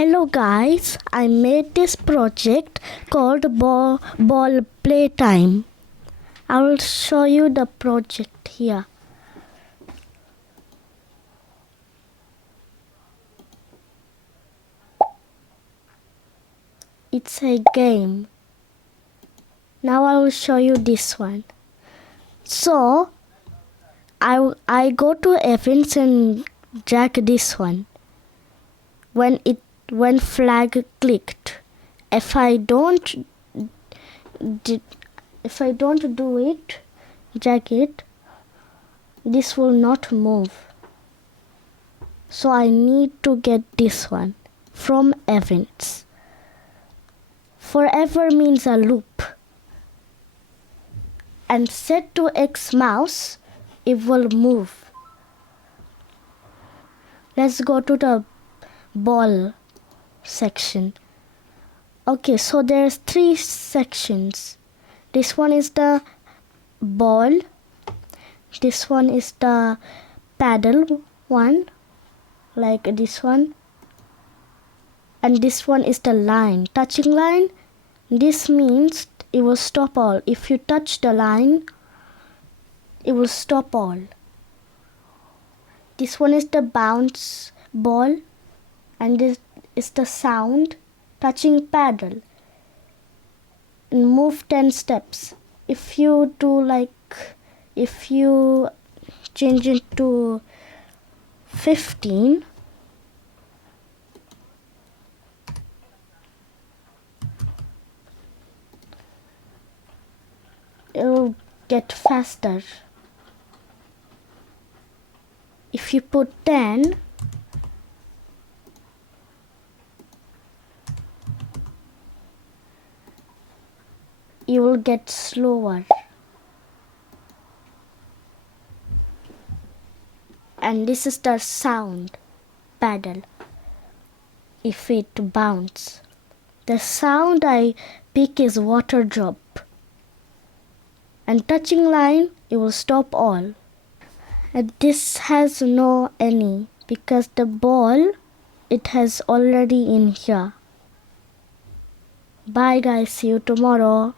Hello guys, I made this project called Ball Playtime. I will show you the project here. It's a game. Now I will show you this one. So I go to events and drag this one. When flag clicked. If I don't do it, drag it, this will not move. So I need to get this one from events. Forever means a loop. And set to X mouse, it will move. Let's go to the ball section. Okay, so there's 3 sections. This one is the ball. This one is the paddle one, like this one. And this one is the line, touching line. This means it will stop all. If you touch the line, it will stop all. This one is the bounce ball, and this is the sound, touching paddle. And move 10 steps. If you change it to 15, it will get faster. If you put 10, you will get slower. And this is the sound paddle. If it bounce, the sound I pick is water drop. And touching line, it will stop all. And this has no any because the ball, it has already in here. Bye guys, see you tomorrow.